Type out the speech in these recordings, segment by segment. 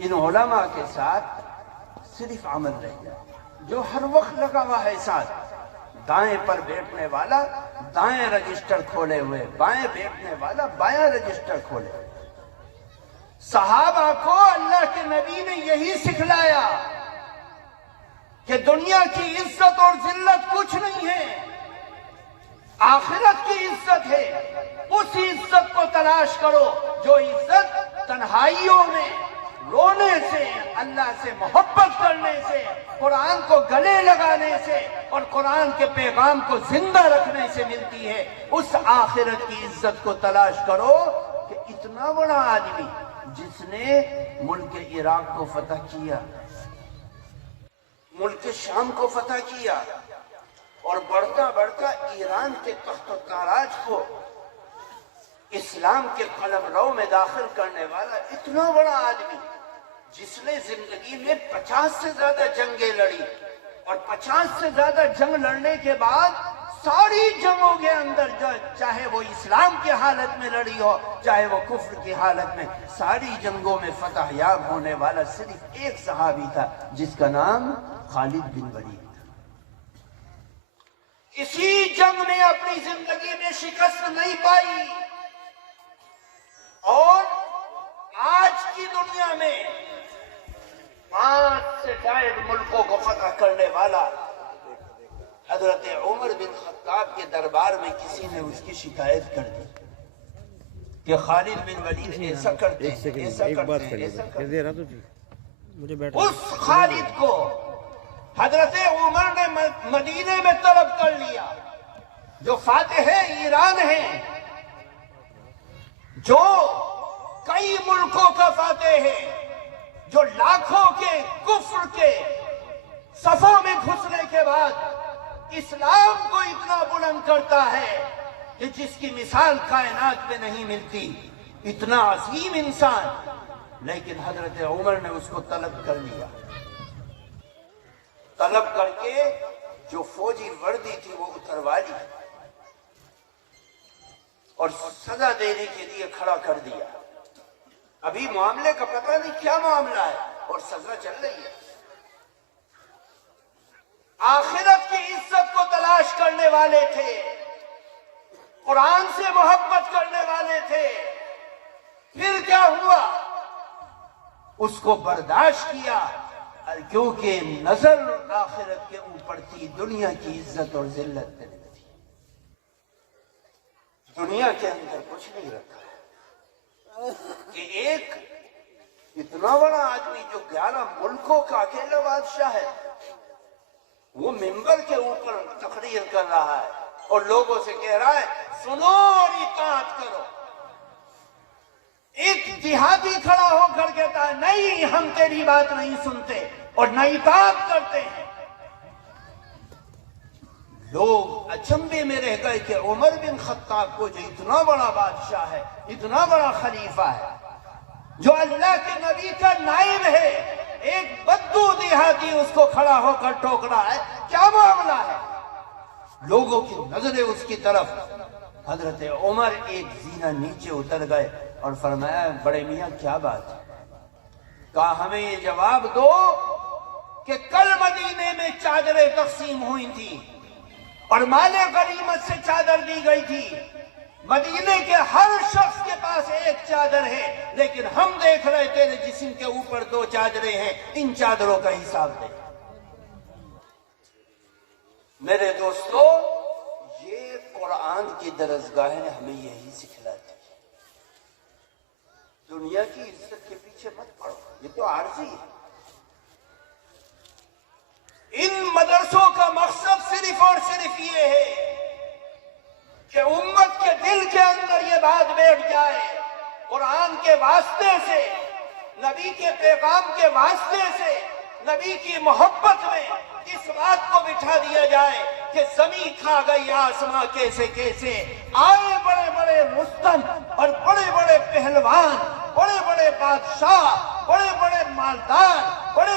ان علماء کے ساتھ صرف عمل رہ گیا جو ہر وقت لگا ہوا ہے ساتھ. دائیں پر بیٹھنے والا دائیں رجسٹر کھولے ہوئے، بائیں بیٹھنے والا بائیں رجسٹر کھولے. صحابہ کو اللہ کے نبی نے یہی سکھلایا کہ دنیا کی عزت اور ذلت کچھ نہیں ہے، آخرت کی عزت ہے. اس عزت کو تلاش کرو جو عزت تنہائیوں میں رونے سے، اللہ سے محبت کرنے سے، قرآن کو گلے لگانے سے اور قرآن کے پیغام کو زندہ رکھنے سے ملتی ہے. اس آخرت کی عزت کو تلاش کرو کہ اتنا بڑا آدمی جس نے ملک عراق کو فتح کیا، ملک شام کو فتح کیا اور بڑھتا بڑھتا ایران کے تخت و تاراج کو اسلام کے قلمرو میں داخل کرنے والا اتنا بڑا آدمی جس نے زندگی میں 50 سے زیادہ جنگیں لڑی اور 50 سے زیادہ جنگ لڑنے کے بعد ساری جنگوں کے اندر چاہے وہ اسلام کی حالت میں لڑی ہو چاہے وہ کفر کی حالت میں، ساری جنگوں میں فتح یاب ہونے والا صرف ایک صحابی تھا جس کا نام خالد بن ولید تھا. کسی جنگ میں اپنی زندگی میں شکست نہیں پائی اور آج کی دنیا میں 5 سے زائد ملکوں کو فتح کرنے والا حضرت عمر بن خطاب کے دربار میں کسی نے اس کی شکایت کر دی کہ خالد بن ولید ایسا کرتے ہیں، ایسا کرتے ہیں. اس خالد کو حضرت عمر نے مدینے میں طلب کر لیا، جو فاتح ایران ہیں، جو کئی ملکوں کا فاتح ہے، جو لاکھوں کے کفر کے صفوں میں گھسنے کے بعد اسلام کو اتنا بلند کرتا ہے کہ جس کی مثال کائنات میں نہیں ملتی، اتنا عظیم انسان. لیکن حضرت عمر نے اس کو طلب کر لیا، طلب کر کے جو فوجی وردی تھی وہ اتروا لی اور سزا دینے کے لیے کھڑا کر دیا. ابھی معاملے کا پتہ نہیں کیا معاملہ ہے اور سزا چل رہی ہے. آخرت کی عزت کو تلاش کرنے والے تھے، قرآن سے محبت کرنے والے تھے. پھر کیا ہوا؟ اس کو برداشت کیا کیونکہ نظر آخرت کے اوپر تھی، دنیا کی عزت اور ذلت پہ نہیں تھی. دنیا کے اندر کچھ نہیں رکھا کہ ایک اتنا بڑا آدمی جو 11 ملکوں کا اکیلا بادشاہ ہے، وہ ممبر کے اوپر تقریر کر رہا ہے اور لوگوں سے کہہ رہا ہے سنو اور اطاعت کرو. ایک جہادی کھڑا ہو کر کہتا ہے نہیں، ہم تیری بات نہیں سنتے اور نہ اطاعت کرتے ہیں. لوگ اچنبے میں رہ گئے کہ عمر بن خطاب کو جو اتنا بڑا بادشاہ ہے، اتنا بڑا خلیفہ ہے، جو اللہ کے نبی کا نائب ہے، ایک بدو دیہاتی اس کو کھڑا ہو کر ٹوک رہا ہے، کیا معاملہ ہے؟ لوگوں کی نظریں اس کی طرف. حضرت عمر ایک زینہ نیچے اتر گئے اور فرمایا بڑے میاں کیا بات ہے؟ کہا ہمیں یہ جواب دو کہ کل مدینے میں چادریں تقسیم ہوئی تھی اور مال غنیمت سے چادر دی گئی تھی. مدینے کے ہر شخص کے پاس ایک چادر ہے، لیکن ہم دیکھ رہے تیرے جسم کے اوپر 2 چادریں ہیں، ان چادروں کا حساب دے. میرے دوستو، یہ قرآن کی درسگاہ نے ہمیں یہی سکھلاتی ہے. دنیا کی عزت کے پیچھے مت پڑو، یہ تو عارضی ہے. ان مدرسوں کا مقصد صرف اور صرف یہ ہے کہ امت کے دل کے اندر یہ بات بیٹھ جائے، قرآن کے واسطے سے، نبی کے پیغام کے واسطے سے، نبی کی محبت میں اس بات کو بٹھا دیا جائے کہ زمین کھا گئی آسماں کیسے کیسے. آئے بڑے بڑے مستم اور بڑے بڑے پہلوان، بڑے بڑے بادشاہ، بڑے بڑے مالدار، بڑے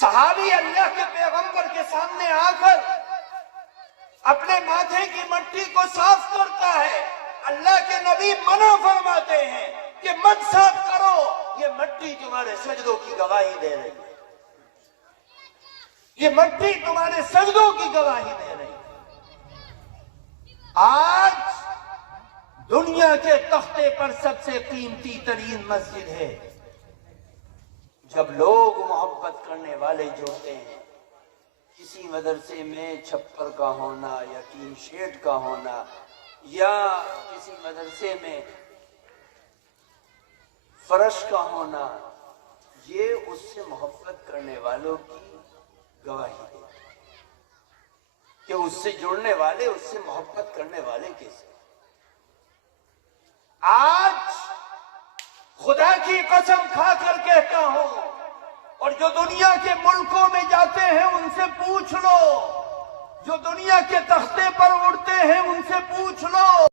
صحابی اللہ کے پیغمبر کے سامنے آ کر اپنے ماتھے کی مٹی کو صاف کرتا ہے. اللہ کے نبی منع فرماتے ہیں کہ مت صاف کرو، یہ مٹی تمہارے سجدوں کی گواہی دے رہی ہے، یہ مٹی تمہارے سجدوں کی گواہی دے رہی ہے. آج دنیا کے تختے پر سب سے قیمتی ترین مسجد ہے. جب لوگ محبت کرنے والے جڑتے ہیں، کسی مدرسے میں چھپر کا ہونا یا ٹین شیڈ کا ہونا یا کسی مدرسے میں فرش کا ہونا، یہ اس سے محبت کرنے والوں کی گواہی ہے کہ اس سے جڑنے والے، اس سے محبت کرنے والے کیسے. آج خدا کی قسم کھا کر کہتا ہوں، اور جو دنیا کے ملکوں میں جاتے ہیں ان سے پوچھ لو، جو دنیا کے تختے پر اڑتے ہیں ان سے پوچھ لو.